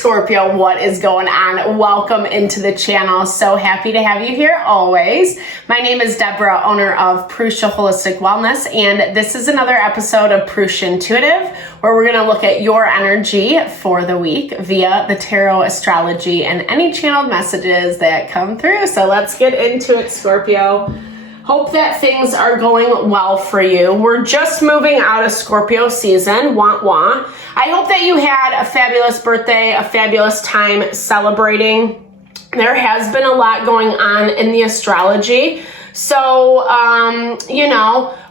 Scorpio, what is going on? Welcome into the channel. So happy to have you here always. My name is Deborah, owner of Purusha Holistic Wellness, and this is another episode of Purusha Intuitive, where we're going to look at your energy for the week via the tarot, astrology, and any channeled messages that come through. So let's get into it, Scorpio. Hope that things are going well for you. We're just moving out of Scorpio season, wah wah. I hope that you had a fabulous birthday, a fabulous time celebrating. There has been a lot going on in the astrology. So,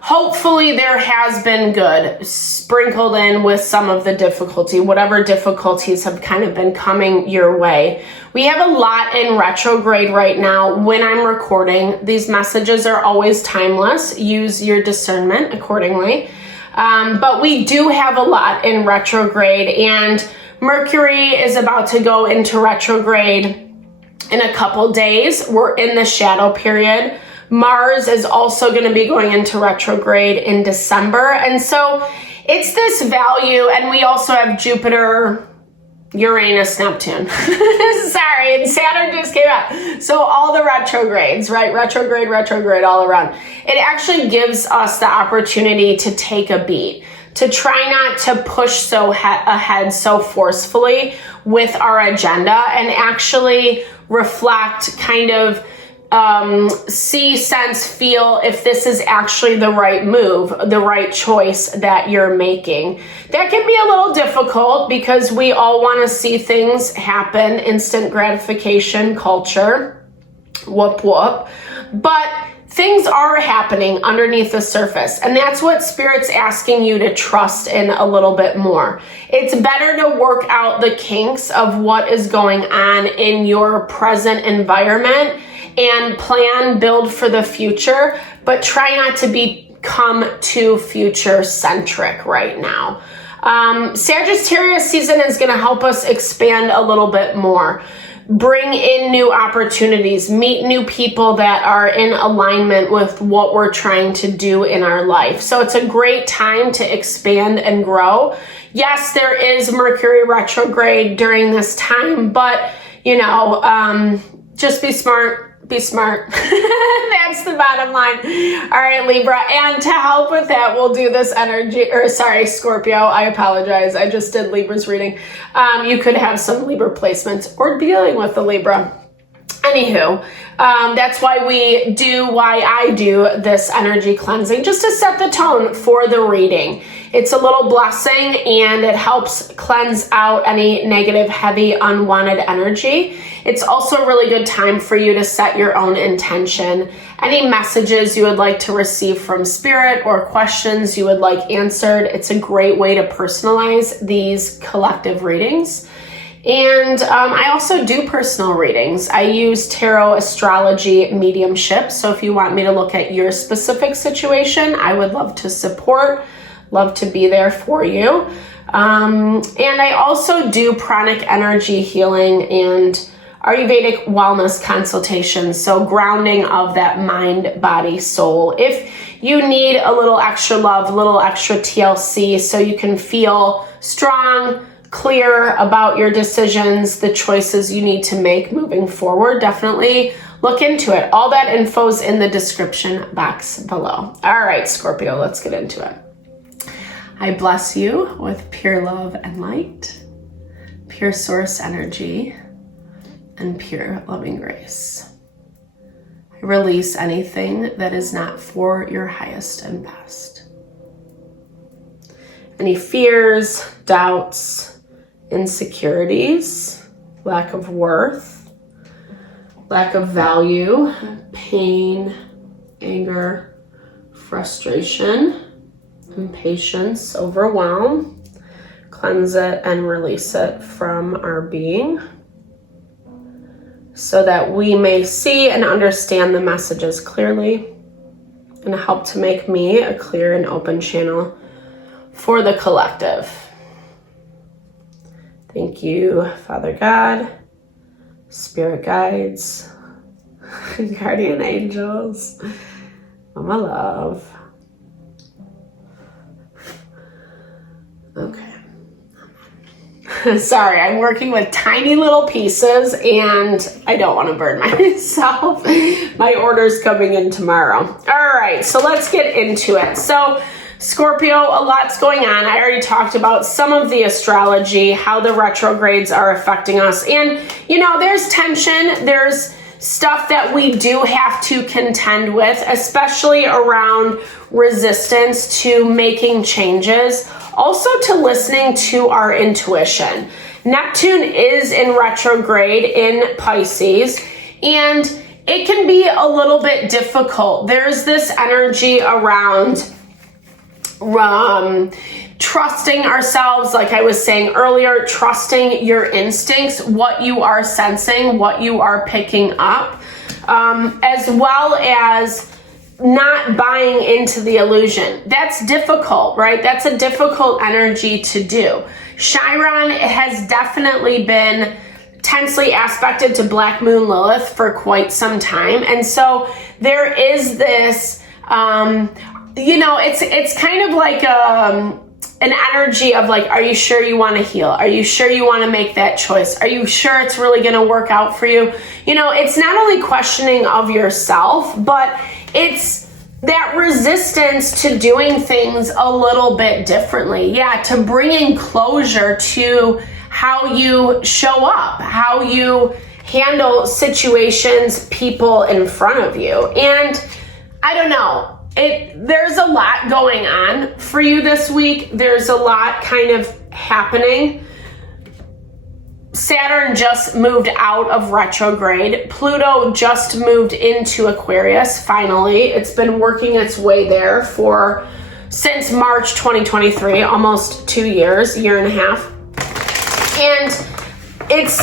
hopefully there has been good sprinkled in with some of the difficulty, whatever difficulties have kind of been coming your way. We have a lot in retrograde right now when I'm recording. These messages are always timeless. Use your discernment accordingly. But we do have a lot in retrograde, and Mercury is about to go into retrograde in a couple days. We're in the shadow period. Mars is also going to be going into retrograde in December. And so it's this value, and we also have Jupiter, Uranus, Neptune. Sorry, and Saturn just came out. So all the retrogrades, right? Retrograde all around. It actually gives us the opportunity to take a beat, to try not to push so ahead so forcefully with our agenda, and actually reflect, kind of see, sense, feel if this is actually the right move, the right choice that you're making. That can be a little difficult because we all want to see things happen, instant gratification culture, whoop whoop. But things are happening underneath the surface, and that's what Spirit's asking you to trust in a little bit more. It's better to work out the kinks of what is going on in your present environment and plan, build for the future, but try not to become too future centric right now. Sagittarius season is going to help us expand a little bit more, bring in new opportunities, meet new people that are in alignment with what we're trying to do in our life. So it's a great time to expand and grow. Yes, there is Mercury retrograde during this time, but just be smart. Be smart. That's the bottom line. All right, Libra. And to help with that, we'll do this Scorpio. I apologize. I just did Libra's reading. You could have some Libra placements or dealing with the Libra. Anywho, that's why I do this energy cleansing, just to set the tone for the reading. It's a little blessing, and it helps cleanse out any negative, heavy, unwanted energy. It's also a really good time for you to set your own intention. Any messages you would like to receive from Spirit or questions you would like answered, it's a great way to personalize these collective readings. And I also do personal readings. I use tarot, astrology, mediumship. So if you want me to look at your specific situation, I would love to support, love to be there for you. And I also do pranic energy healing and Ayurvedic wellness consultations. So grounding of that mind, body, soul. If you need a little extra love, a little extra TLC so you can feel strong, clear about your decisions, the choices you need to make moving forward, definitely look into it. All that info's in the description box below. All right, Scorpio, let's get into it. I bless you with pure love and light, pure source energy, and pure loving grace. I release anything that is not for your highest and best. Any fears, doubts, insecurities, lack of worth, lack of value, pain, anger, frustration, impatience, overwhelm, cleanse it and release it from our being so that we may see and understand the messages clearly and help to make me a clear and open channel for the collective. Thank you, Father God, Spirit guides, guardian angels, Mama Love. Okay. Sorry, I'm working with tiny little pieces and I don't want to burn myself. My order's coming in tomorrow. All right, so let's get into it. So Scorpio, a lot's going on. I already talked about some of the astrology, how the retrogrades are affecting us. And, you know, there's tension, there's stuff that we do have to contend with, especially around resistance to making changes, also to listening to our intuition. Neptune is in retrograde in Pisces, and it can be a little bit difficult. There's this energy around trusting ourselves, like I was saying earlier, trusting your instincts, what you are sensing, what you are picking up, as well as not buying into the illusion. That's difficult, right? That's a difficult energy to do. Chiron has definitely been tensely aspected to Black Moon Lilith for quite some time. And so there is this, you know, it's kind of like an energy of like, are you sure you want to heal? Are you sure you want to make that choice? Are you sure it's really going to work out for you? You know, it's not only questioning of yourself, but it's that resistance to doing things a little bit differently. Yeah, to bringing closure to how you show up, how you handle situations, people in front of you. And I don't know. There's a lot going on for you this week. There's a lot kind of happening. Saturn just moved out of retrograde. Pluto just moved into Aquarius, finally. It's been working its way there since March 2023, almost 2 years, year and a half. And it's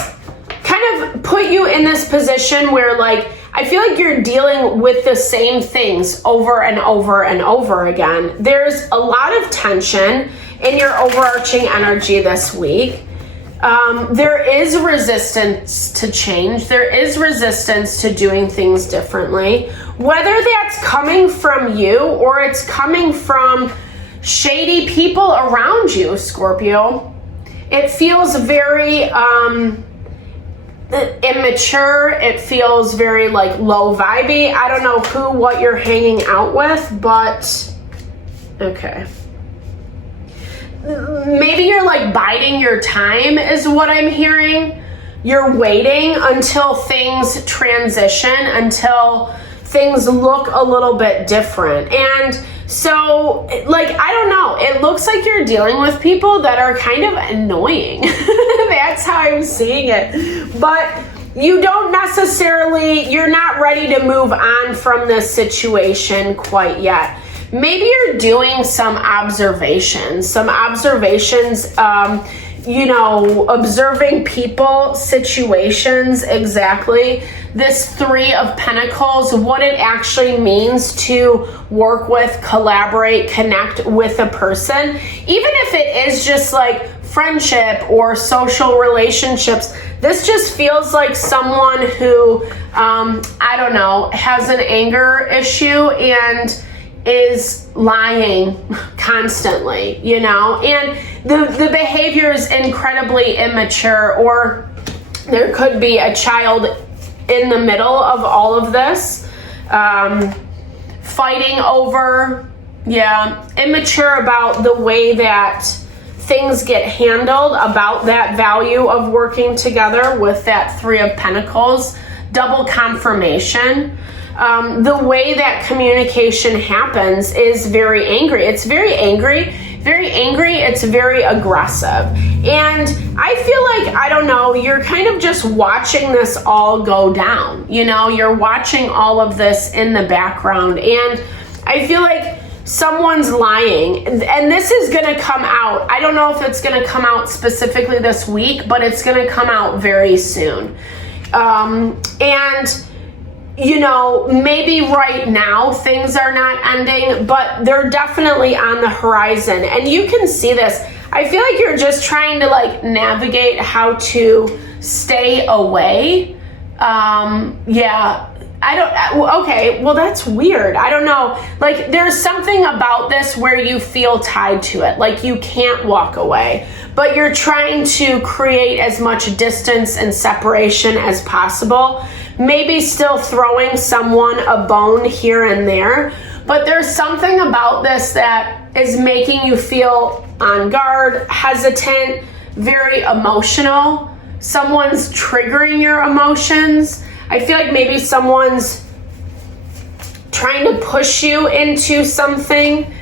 kind of put you in this position where, like, I feel like you're dealing with the same things over and over and over again. There's a lot of tension in your overarching energy this week. There is resistance to change. There is resistance to doing things differently. Whether that's coming from you or it's coming from shady people around you, Scorpio, it feels very immature. It feels very like low vibey. I don't know what you're hanging out with, but okay. Maybe you're like biding your time is what I'm hearing. You're waiting until things transition, until things look a little bit different. And so, like, I don't know. It looks like you're dealing with people that are kind of annoying. That's how I'm seeing it. But you don't necessarily, you're not ready to move on from this situation quite yet. Maybe you're doing some observations, you know, observing people, situations, exactly. This 3 of Pentacles, what it actually means to work with, collaborate, connect with a person. Even if it is just like friendship or social relationships, this just feels like someone who, I don't know, has an anger issue and is lying constantly, you know, and the behavior is incredibly immature, or there could be a child in the middle of all of this, fighting over, immature about the way that things get handled, about that value of working together with that 3 of Pentacles, double confirmation. The way that communication happens is very angry. It's very angry, it's very aggressive. And I feel like, I don't know, you're kind of just watching this all go down. You know, you're watching all of this in the background. And I feel like someone's lying. And this is going to come out. I don't know if it's going to come out specifically this week, but it's going to come out very soon. And you know, maybe right now things are not ending, but they're definitely on the horizon. And you can see this. I feel like you're just trying to like navigate how to stay away. I okay, well, that's weird. I don't know. Like, there's something about this where you feel tied to it. Like, you can't walk away, but you're trying to create as much distance and separation as possible. Maybe still throwing someone a bone here and there, but there's something about this that is making you feel on guard, hesitant, very emotional. Someone's triggering your emotions. I feel like maybe someone's trying to push you into something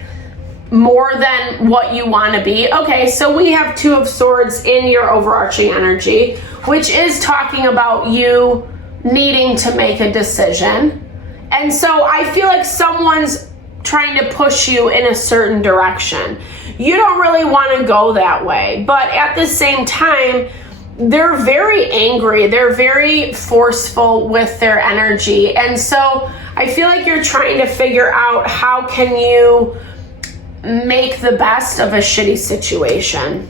more than what you want to be. Okay, so we have Two of Swords in your overarching energy, which is talking about you needing to make a decision. And so I feel like someone's trying to push you in a certain direction. You don't really want to go that way, but at the same time, they're very angry. They're very forceful with their energy. And so I feel like you're trying to figure out how can you make the best of a shitty situation.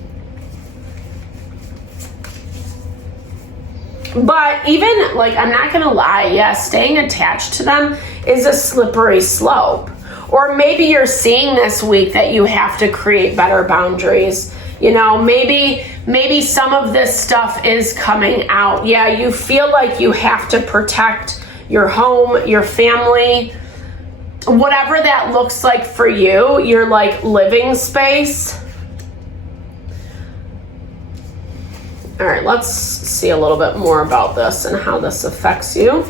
But even, like, I'm not gonna lie, yeah, staying attached to them is a slippery slope. Or maybe you're seeing this week that you have to create better boundaries. You know, maybe some of this stuff is coming out. Yeah, you feel like you have to protect your home, your family, whatever that looks like for you, your like living space. All right, let's see a little bit more about this and how this affects you.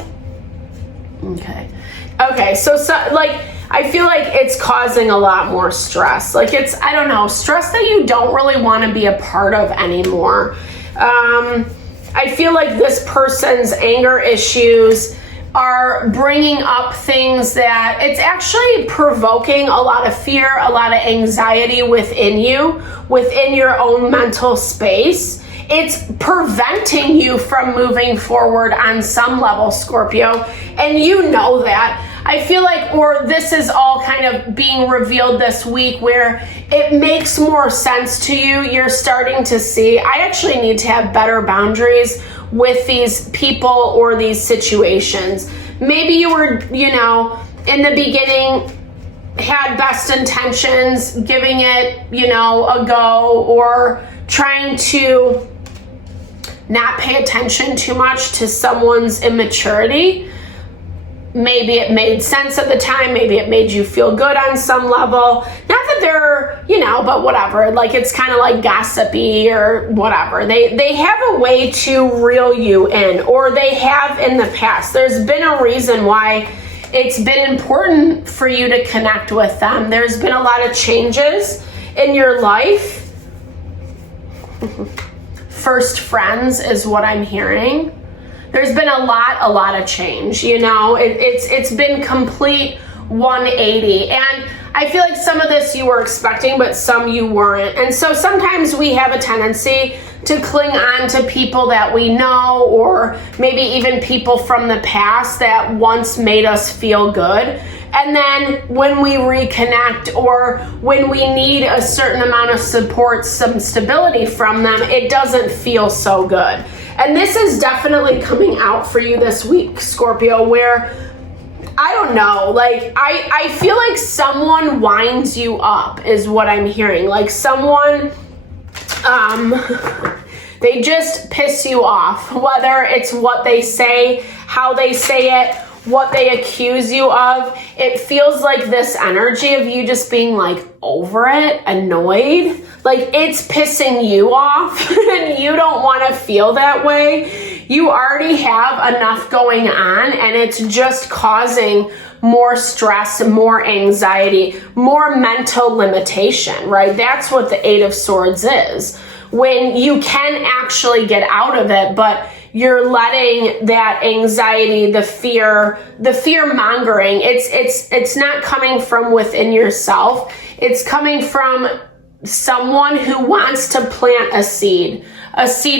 Okay, so like, I feel like it's causing a lot more stress. Like, it's, I don't know, stress that you don't really want to be a part of anymore. I feel like this person's anger issues are bringing up things that it's actually provoking a lot of fear, a lot of anxiety within you, within your own mental space. It's preventing you from moving forward on some level, Scorpio, and you know that. I feel like, or this is all kind of being revealed this week where it makes more sense to you. You're starting to see, I actually need to have better boundaries with these people or these situations. Maybe you were, you know, in the beginning had best intentions, giving it, you know, a go, or trying to not pay attention too much to someone's immaturity. Maybe it made sense at the time. Maybe it made you feel good on some level. Not that they're, you know, but whatever. Like, it's kind of like gossipy or whatever. They have a way to reel you in, or they have in the past. There's been a reason why it's been important for you to connect with them. There's been a lot of changes in your life. First friends is what I'm hearing. There's been a lot of change, you know. It's been complete 180. And I feel like some of this you were expecting, but some you weren't. And so sometimes we have a tendency to cling on to people that we know, or maybe even people from the past that once made us feel good. And then when we reconnect, or when we need a certain amount of support, some stability from them, it doesn't feel so good. And this is definitely coming out for you this week, Scorpio, where, I don't know, like, I feel like someone winds you up is what I'm hearing. Like, someone, they just piss you off, whether it's what they say, how they say it, what they accuse you of. It feels like this energy of you just being like over it, annoyed, like it's pissing you off and you don't want to feel that way. You already have enough going on, and it's just causing more stress, more anxiety, more mental limitation, right? That's what the Eight of Swords is. When you can actually get out of it, but you're letting that anxiety, the fear mongering, it's not coming from within yourself. It's coming from someone who wants to plant a seed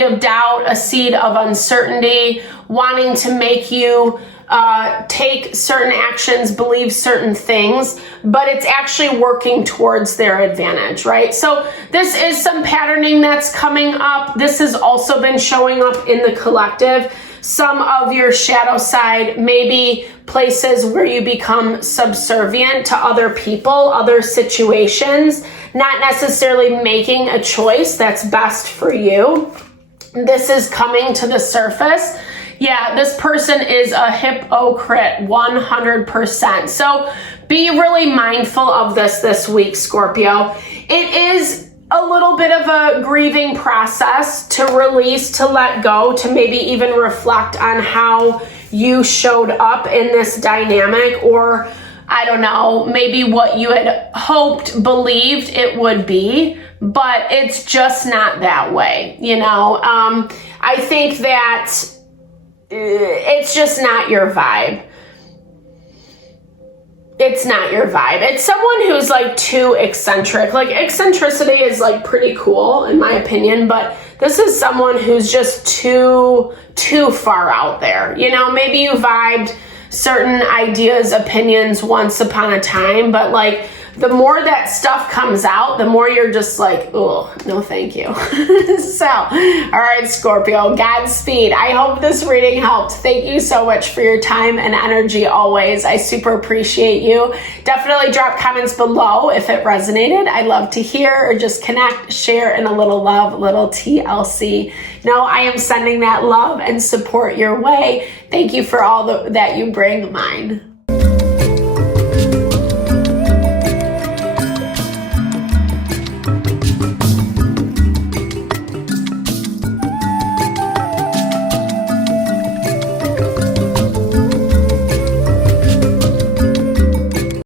of doubt, a seed of uncertainty, wanting to make you take certain actions, believe certain things, but it's actually working towards their advantage, right? So this is some patterning that's coming up. This has also been showing up in the collective. some of your shadow side, maybe places where you become subservient to other people, other situations, not necessarily making a choice that's best for you. This is coming to the surface. Yeah, this person is a hypocrite, 100%. So be really mindful of this week, Scorpio. It is a little bit of a grieving process to release, to let go, to maybe even reflect on how you showed up in this dynamic, or I don't know, maybe what you had hoped, believed it would be, but it's just not that way. You know, I think that it's just not your vibe. It's not your vibe. It's someone who's like too eccentric. Like eccentricity is like pretty cool in my opinion, but this is someone who's just too far out there. You know, maybe you vibed certain ideas, opinions once upon a time, but like the more that stuff comes out, the more you're just like, oh, no, thank you. So, all right, Scorpio, Godspeed. I hope this reading helped. Thank you so much for your time and energy always. I super appreciate you. Definitely drop comments below if it resonated. I'd love to hear, or just connect, share, and a little love, little TLC. No, I am sending that love and support your way. Thank you for all that you bring mine.